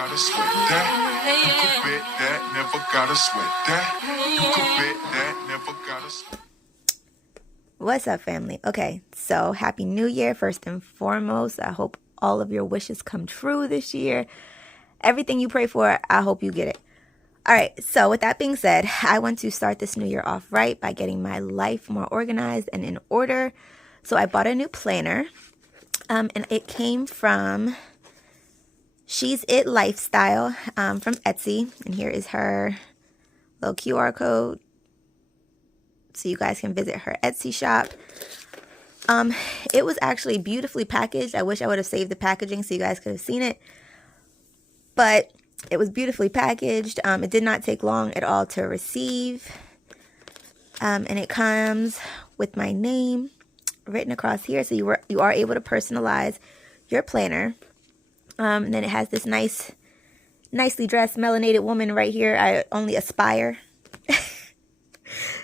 gotta sweat that. You could bet that, never gotta sweat that. You could bet that, never gotta sweat. What's up, family? Okay, so happy new year first and foremost. I hope all of your wishes come true this year. Everything you pray for, I hope you get it. All right, so with that being said, I want to start this new year off right by getting my life more organized and in order. So I bought a new planner, and it came from She's It Lifestyle from Etsy. And here is her little QR code, so you guys can visit her Etsy shop. It was actually beautifully packaged. I wish I would have saved the packaging so you guys could have seen it. But it was beautifully packaged. It did not take long at all to receive. And it comes with my name written across here. So you are able to personalize your planner. And then it has this nicely dressed melanated woman right here. I only aspire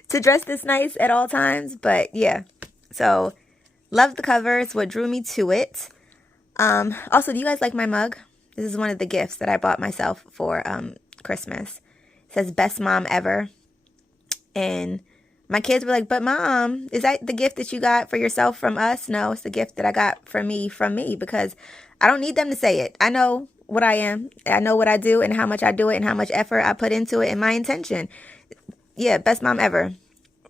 to dress this nice at all times. But yeah, so love the cover. It's what drew me to it. Also, do you guys like my mug? This is one of the gifts that I bought myself for Christmas. It says best mom ever. And my kids were like, but mom, is that the gift that you got for yourself from us? No, it's the gift that I got from me, because I don't need them to say it. I know what I am. I know what I do and how much I do it and how much effort I put into it and my intention. Yeah, best mom ever.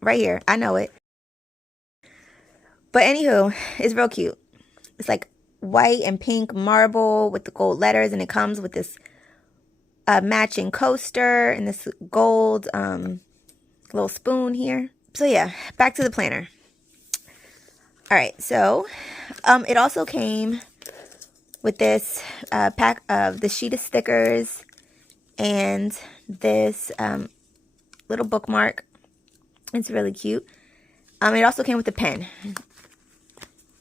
Right here. I know it. But anywho, it's real cute. It's like white and pink marble with the gold letters, and it comes with this matching coaster and this gold little spoon here. So yeah, back to the planner. All right, so it also came with this pack of the sheet of stickers and this little bookmark. It's really cute. It also came with a pen,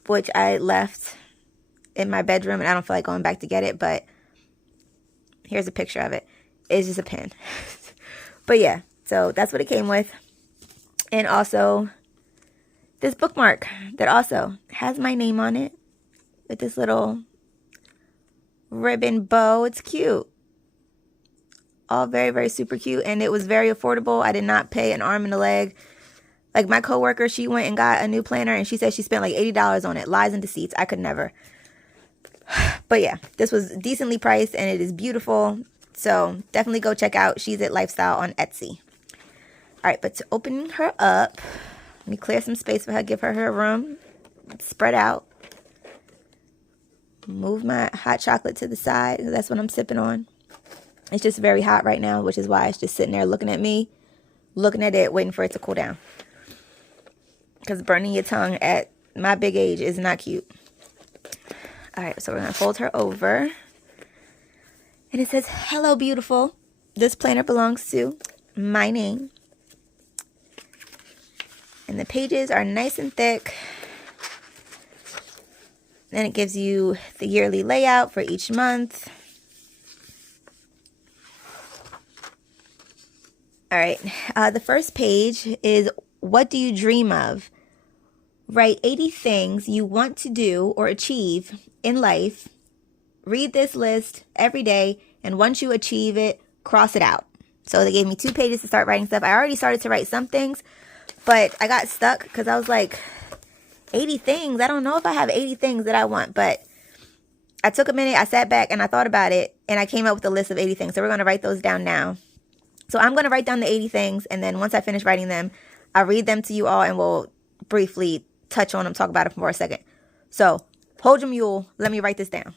which I left in my bedroom, and I don't feel like going back to get it, but here's a picture of it. It's just a pen. But yeah, so that's what it came with. And also this bookmark that also has my name on it with this little ribbon bow. It's cute. All very, very super cute. And it was very affordable. I did not pay an arm and a leg. Like my coworker, she went and got a new planner, and she said she spent like $80 on it. Lies and deceits. I could never. But yeah, this was decently priced, and it is beautiful. So definitely go check out She's It Lifestyle on Etsy. All right, but to open her up, let me clear some space for her, give her room, spread out. Move my hot chocolate to the side, because that's what I'm sipping on. It's just very hot right now, which is why it's just sitting there looking at me, looking at it, waiting for it to cool down. Because burning your tongue at my big age is not cute. All right, so we're going to fold her over. And it says, hello, beautiful. This planner belongs to my name. And the pages are nice and thick. Then it gives you the yearly layout for each month. All right, the first page is, what do you dream of? Write 80 things you want to do or achieve in life. Read this list every day, and once you achieve it, cross it out. So they gave me 2 pages to start writing stuff. I already started to write some things, but I got stuck because I was like, 80 things? I don't know if I have 80 things that I want, but I took a minute, I sat back, and I thought about it, and I came up with a list of 80 things. So we're going to write those down now. So I'm going to write down the 80 things, and then once I finish writing them, I'll read them to you all, and we'll briefly touch on them, talk about it for a second. So hold your mule. Let me write this down.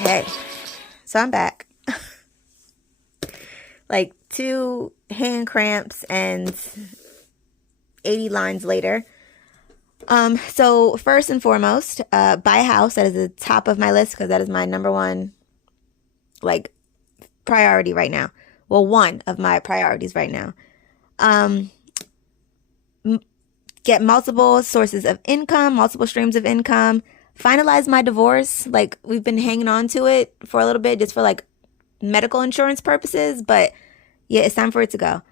Okay, so I'm back. Like 2 hand cramps and 80 lines later. So first and foremost, buy a house. That is the top of my list because that is my number one, like, priority right now. Well, one of my priorities right now. Get multiple sources of income, multiple streams of income. Finalize my divorce. Like, we've been hanging on to it for a little bit just for like medical insurance purposes, but yeah, it's time for it to go.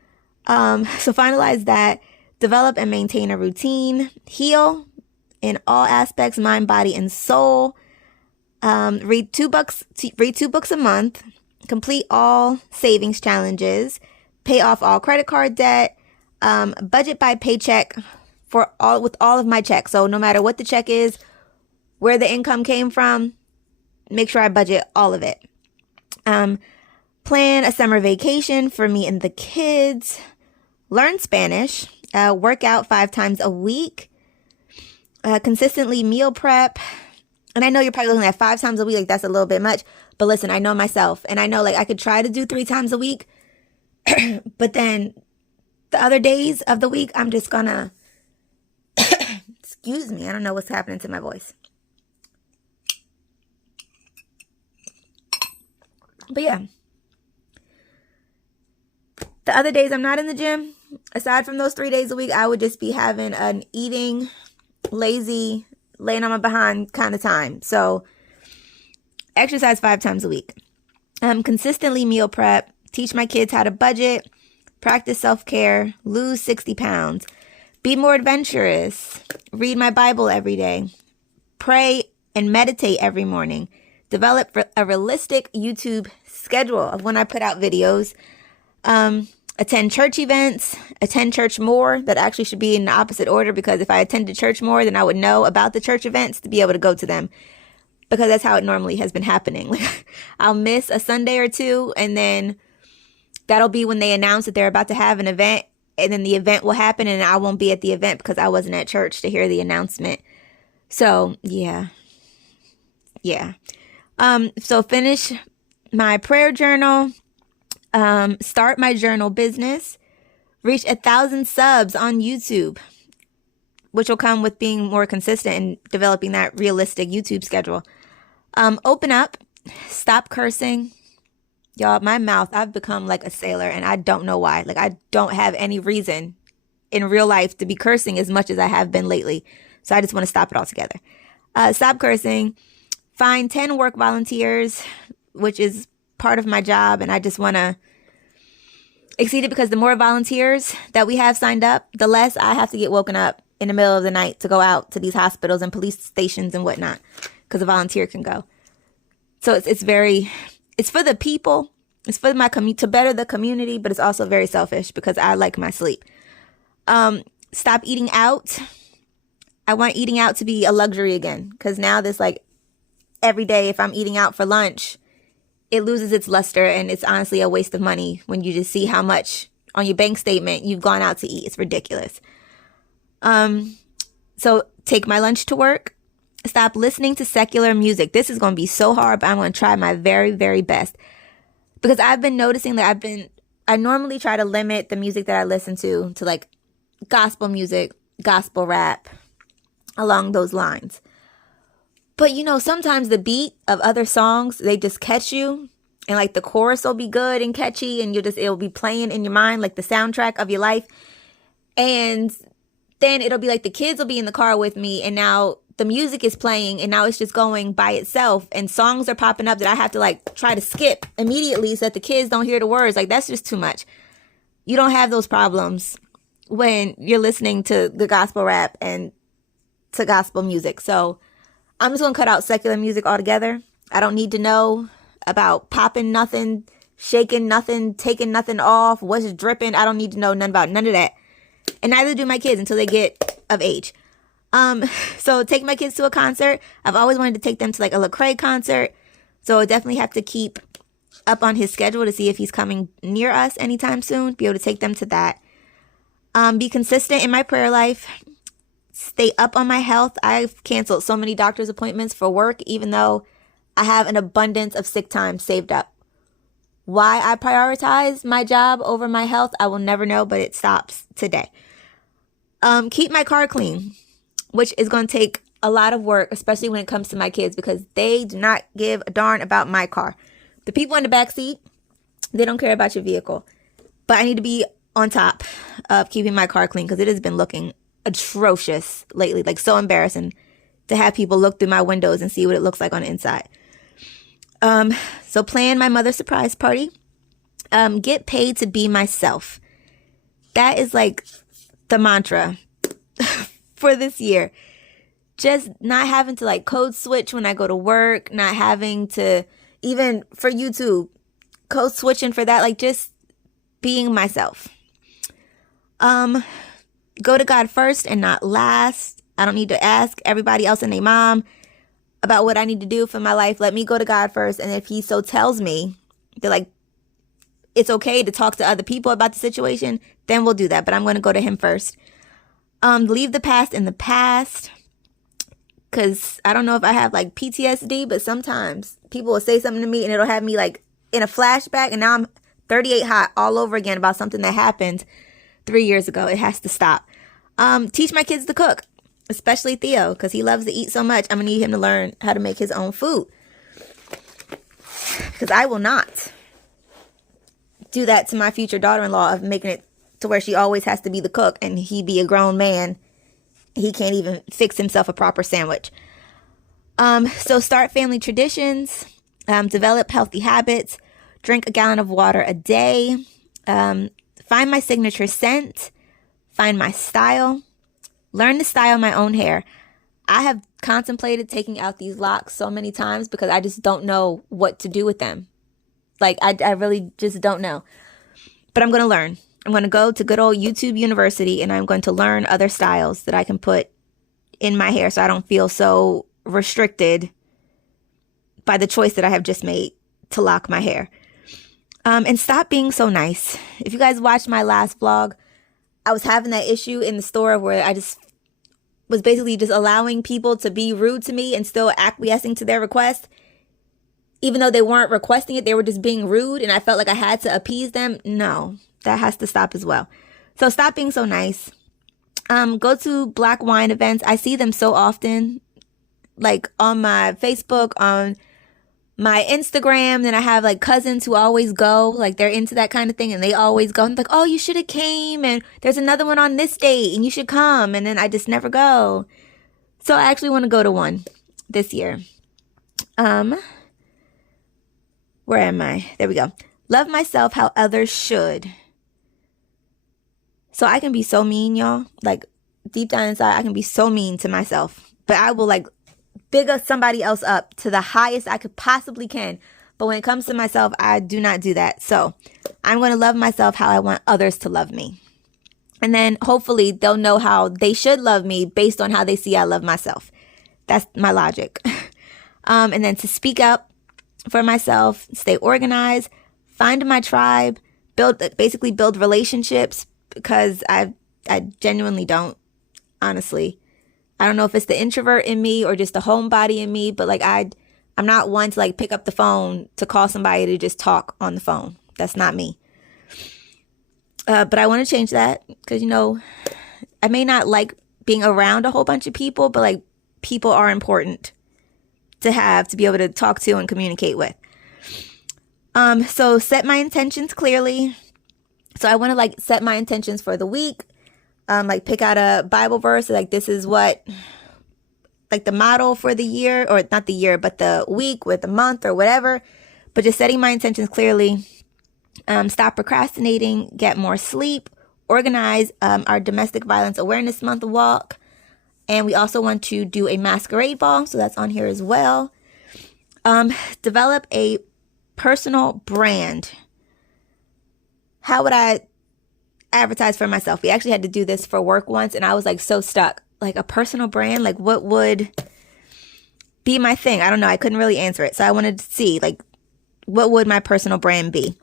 So finalize that. Develop and maintain a routine. Heal in all aspects, mind, body, and soul. Read 2 books. Read 2 books a month. Complete all savings challenges. Pay off all credit card debt. Budget by paycheck with all of my checks. So no matter what the check is, where the income came from, make sure I budget all of it. Plan a summer vacation for me and the kids. Learn Spanish. Work out 5 times a week. Consistently meal prep. And I know you're probably looking at 5 times a week, like that's a little bit much. But listen, I know myself. And I know, like, I could try to do 3 times a week. But then the other days of the week, I'm just gonna... Excuse me. I don't know what's happening to my voice. But yeah. The other days I'm not in the gym, aside from those 3 days a week, I would just be having an eating, lazy, laying on my behind kind of time. So exercise 5 times a week. Consistently meal prep, teach my kids how to budget, practice self-care, lose 60 pounds, be more adventurous, read my Bible every day, pray and meditate every morning, develop a realistic YouTube schedule of when I put out videos, attend church events, attend church more. That actually should be in the opposite order, because if I attended church more, then I would know about the church events to be able to go to them, because that's how it normally has been happening. Like, I'll miss a Sunday or 2, and then that'll be when they announce that they're about to have an event, and then the event will happen and I won't be at the event because I wasn't at church to hear the announcement. So yeah. So finish my prayer journal, start my journal business, reach 1,000 subs on YouTube, which will come with being more consistent and developing that realistic YouTube schedule. Open up, stop cursing. Y'all, my mouth, I've become like a sailor, and I don't know why. Like, I don't have any reason in real life to be cursing as much as I have been lately. So I just want to stop it altogether. Stop cursing. Find 10 work volunteers, which is part of my job, and I just want to exceed it, because the more volunteers that we have signed up, the less I have to get woken up in the middle of the night to go out to these hospitals and police stations and whatnot, because a volunteer can go. So it's for the people, it's for my community, to better the community, but it's also very selfish because I like my sleep. Stop eating out. I want eating out to be a luxury again, because now this, like, every day if I'm eating out for lunch, it loses its luster, and it's honestly a waste of money when you just see how much on your bank statement you've gone out to eat. It's ridiculous. So take my lunch to work. Stop listening to secular music. This is going to be so hard, but I'm going to try my very, very best, because I've been noticing that I normally try to limit the music that I listen to like gospel music, gospel rap, along those lines. But, you know, sometimes the beat of other songs, they just catch you, and like the chorus will be good and catchy, and it'll be playing in your mind like the soundtrack of your life. And then it'll be like the kids will be in the car with me, and now the music is playing, and now it's just going by itself, and songs are popping up that I have to like try to skip immediately so that the kids don't hear the words. Like, that's just too much. You don't have those problems when you're listening to the gospel rap and to gospel music. So I'm just going to cut out secular music altogether. I don't need to know about popping nothing, shaking nothing, taking nothing off, what's dripping. I don't need to know none about none of that. And neither do my kids until they get of age. So take my kids to a concert. I've always wanted to take them to like a Lecrae concert. So I definitely have to keep up on his schedule to see if he's coming near us anytime soon. Be able to take them to that. Be consistent in my prayer life. Stay up on my health. I've canceled so many doctor's appointments for work, even though I have an abundance of sick time saved up. Why I prioritize my job over my health, I will never know, but it stops today. Keep my car clean, which is going to take a lot of work, especially when it comes to my kids, because they do not give a darn about my car. The people in the back seat, they don't care about your vehicle. But I need to be on top of keeping my car clean because it has been looking atrocious lately. Like, so embarrassing to have people look through my windows and see what it looks like on the inside. So plan my mother's surprise party. Get paid to be myself. That is like the mantra for this year. Just not having to like code switch when I go to work, not having to, even for YouTube, code switching for that, like just being myself. Go to God first and not last. I don't need to ask everybody else and their mom about what I need to do for my life. Let me go to God first. And if he so tells me that like it's okay to talk to other people about the situation, then we'll do that. But I'm going to go to him first. Leave the past in the past. Because I don't know if I have like PTSD, but sometimes people will say something to me and it'll have me like in a flashback. And now I'm 38 hot all over again about something that happened 3 years ago. It has to stop. Teach my kids to cook, especially Theo, because he loves to eat so much. I'm going to need him to learn how to make his own food. Because I will not do that to my future daughter-in-law of making it to where she always has to be the cook and he be a grown man. He can't even fix himself a proper sandwich. So start family traditions, develop healthy habits, drink a gallon of water a day, find my signature scent, find my style, learn to style my own hair. I have contemplated taking out these locks so many times because I just don't know what to do with them. Like, I really just don't know. But I'm going to learn. I'm going to go to good old YouTube University and I'm going to learn other styles that I can put in my hair so I don't feel so restricted by the choice that I have just made to lock my hair. And stop being so nice. If you guys watched my last vlog, I was having that issue in the store where I just was basically just allowing people to be rude to me and still acquiescing to their request. Even though they weren't requesting it, they were just being rude and I felt like I had to appease them. No, that has to stop as well. So stop being so nice. Go to black wine events. I see them so often, like on my Facebook, on my Instagram. Then I have like cousins who always go, like they're into that kind of thing and they always go. And I'm like, oh, you should have came and there's another one on this date and you should come. And then I just never go. So I actually want to go to one this year. Where am I? There we go. Love myself how others should. So I can be so mean, y'all. Like deep down inside, I can be so mean to myself. But I will like big up somebody else up to the highest I could possibly can. But when it comes to myself, I do not do that. So I'm going to love myself how I want others to love me. And then hopefully they'll know how they should love me based on how they see I love myself. That's my logic. And then to speak up for myself, stay organized, find my tribe, basically build relationships because I genuinely don't, honestly. I don't know if it's the introvert in me or just the homebody in me, but like I'm not one to like pick up the phone to call somebody to just talk on the phone. That's not me. But I want to change that because, you know, I may not like being around a whole bunch of people, but like people are important to have to be able to talk to and communicate with. So set my intentions clearly. So I want to like set my intentions for the week. Like pick out a Bible verse. Like this is what, like the model for the year, or not the year, but the week with the month or whatever. But just setting my intentions clearly. Stop procrastinating, get more sleep, organize our domestic violence awareness month walk. And we also want to do a masquerade ball. So that's on here as well. Develop a personal brand. How would I advertise for myself? We actually had to do this for work once and I was like so stuck. Like a personal brand, like what would be my thing? I don't know. I couldn't really answer it. So I wanted to see like what would my personal brand be?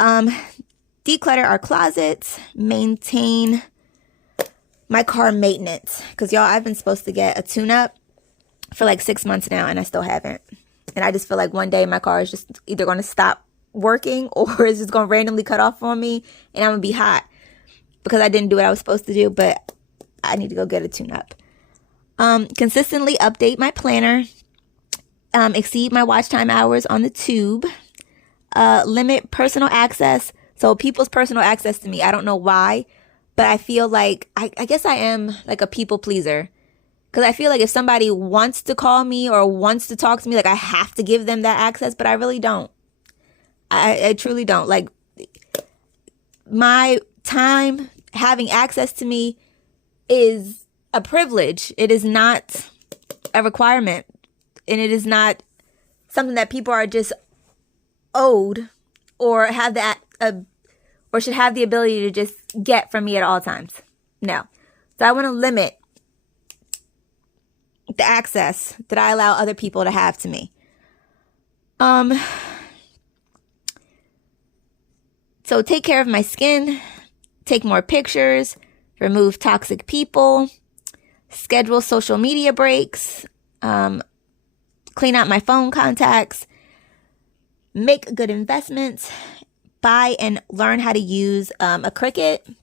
Declutter our closets, maintain my car maintenance. Because y'all, I've been supposed to get a tune-up for like 6 months now and I still haven't. And I just feel like one day my car is just either going to stop working or it's just going to randomly cut off on me and I'm going to be hot because I didn't do what I was supposed to do, but I need to go get a tune-up. Consistently update my planner. Exceed my watch time hours on the tube. Limit personal access. So people's personal access to me, I don't know why, but I feel like, I guess I am like a people pleaser. Because I feel like if somebody wants to call me or wants to talk to me, like I have to give them that access, but I really don't. I truly don't. Like my time having access to me is a privilege. It is not a requirement. And it is not something that people are just owed or have that or should have the ability to just get from me at all times. No. So I want to limit the access that I allow other people to have to me. So take care of my skin, take more pictures, remove toxic people, schedule social media breaks, clean out my phone contacts, make good investments, buy and learn how to use a Cricut,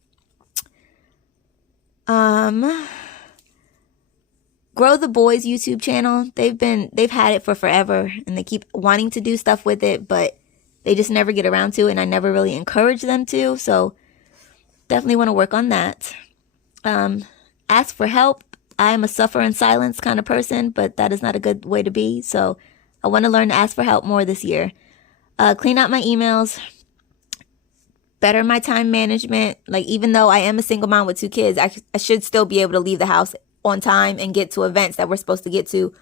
grow the boys YouTube channel. They've had it for forever and they keep wanting to do stuff with it, but they just never get around to it, and I never really encourage them to. So definitely want to work on that. Ask for help. I am a suffer in silence kind of person, but that is not a good way to be. So I want to learn to ask for help more this year. Clean out my emails. Better my time management. Like, even though I am a single mom with 2 kids, I should still be able to leave the house on time and get to events that we're supposed to get to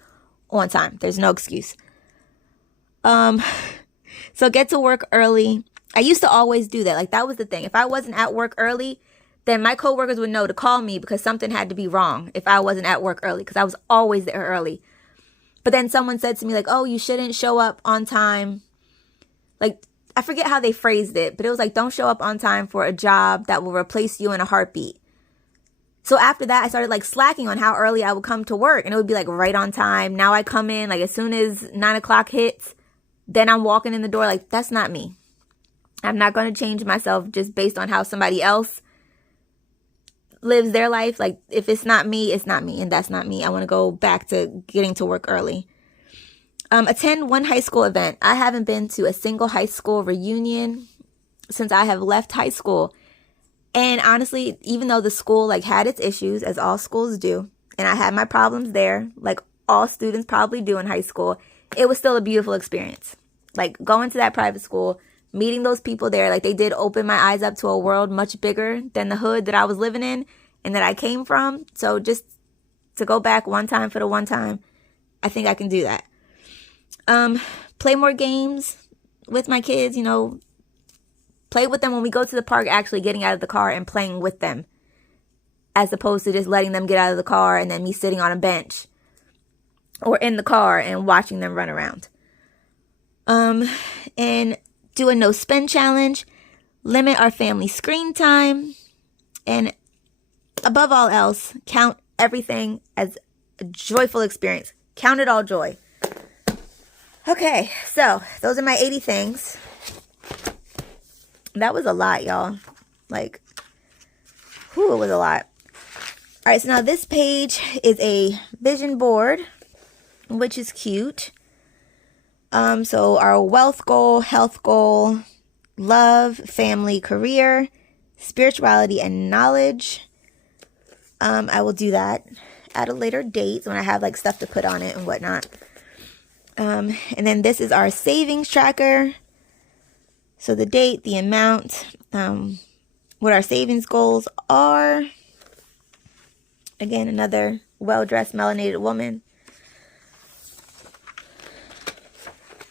on time. There's no excuse. So get to work early. I used to always do that. Like, that was the thing. If I wasn't at work early, then my coworkers would know to call me because something had to be wrong if I wasn't at work early, because I was always there early. But then someone said to me, like, oh, you shouldn't show up on time. Like, I forget how they phrased it, but it was like, don't show up on time for a job that will replace you in a heartbeat. So after that, I started like slacking on how early I would come to work, and it would be like right on time. Now I come in like as soon as 9 o'clock hits, then I'm walking in the door. Like, that's not me. I'm not going to change myself just based on how somebody else lives their life. Like, if it's not me, it's not me, and that's not me. I want to go back to getting to work early. Attend one high school event. I haven't been to a single high school reunion since I have left high school. And honestly, even though the school like had its issues, as all schools do, and I had my problems there, like all students probably do in high school, it was still a beautiful experience. Like, going to that private school, meeting those people there, like, they did open my eyes up to a world much bigger than the hood that I was living in and that I came from. So just to go back one time for the one time, I think I can do that. Play more games with my kids, play with them when we go to the park, actually getting out of the car and playing with them, as opposed to just letting them get out of the car and then me sitting on a bench or in the car and watching them run around. And do a no spend challenge, limit our family screen time, and above all else, count everything as a joyful experience. Count it all joy. Okay, so those are my 80 things. That was a lot, y'all. Like, whew, it was a lot. All right, so now this page is a vision board, which is cute. So our wealth goal, health goal, love, family, career, spirituality, and knowledge. I will do that at a later date when I have like stuff to put on it and whatnot. And then this is our savings tracker. So the date, the amount, what our savings goals are. Again, another well-dressed, melanated woman.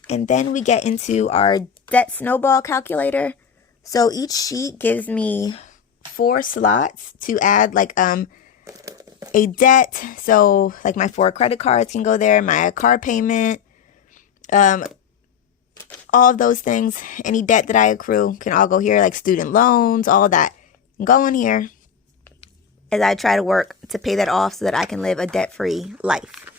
And then we get into our debt snowball calculator. So each sheet gives me 4 slots to add like a debt. So like my 4 credit cards can go there, my car payment, all of those things, any debt that I accrue can all go here, like student loans, all of that can go in here as I try to work to pay that off so that I can live a debt-free life.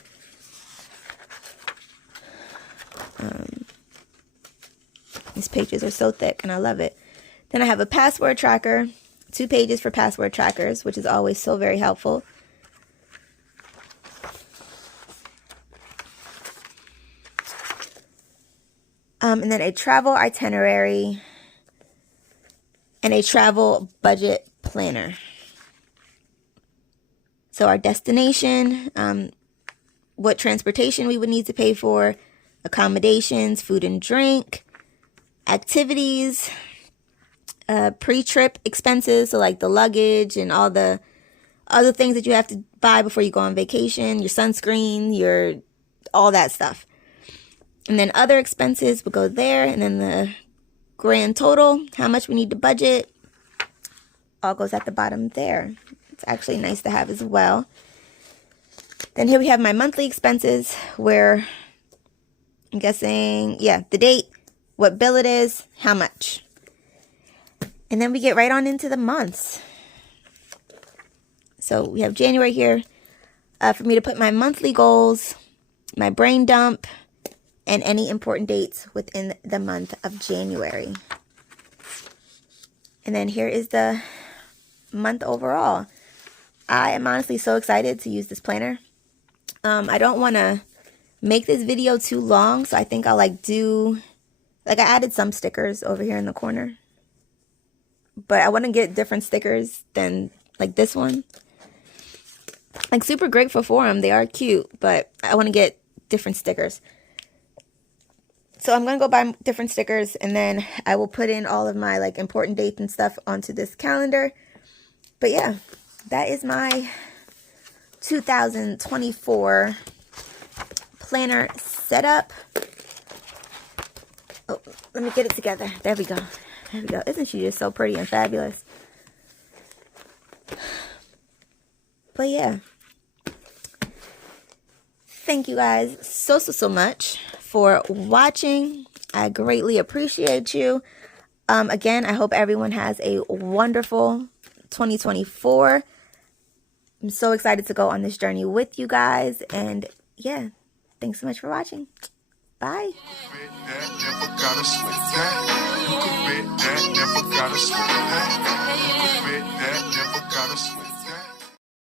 These pages are so thick and I love it. Then I have a password tracker, 2 pages for password trackers, which is always so very helpful. And then a travel itinerary and a travel budget planner. So our destination, what transportation we would need to pay for, accommodations, food and drink, activities, pre-trip expenses, so like the luggage and all the other things that you have to buy before you go on vacation, your sunscreen, all that stuff. And then other expenses would go there, and then the grand total, how much we need to budget, all goes at the bottom there. It's actually nice to have as well. Then here we have my monthly expenses, where I'm guessing, yeah, the date, what bill it is, how much. And then we get right on into the months. So we have January here. For me to put my monthly goals, my brain dump, and any important dates within the month of January. And then here is the month overall. I am honestly so excited to use this planner. I don't want to make this video too long, so I think I'll I added some stickers over here in the corner. But I want to get different stickers than like this one. Like super grateful for them. They are cute, but I want to get different stickers. So I'm going to go buy different stickers, and then I will put in all of my like important dates and stuff onto this calendar. But yeah, that is my 2024 planner setup. Oh, let me get it together. There we go. There we go. Isn't she just so pretty and fabulous? But yeah. Thank you guys so much for watching. I greatly appreciate you. Again, I hope everyone has a wonderful 2024. I'm so excited to go on this journey with you guys. And yeah, thanks so much for watching. Bye. Never gotta sweat that. You could bet that, never gotta sweat that.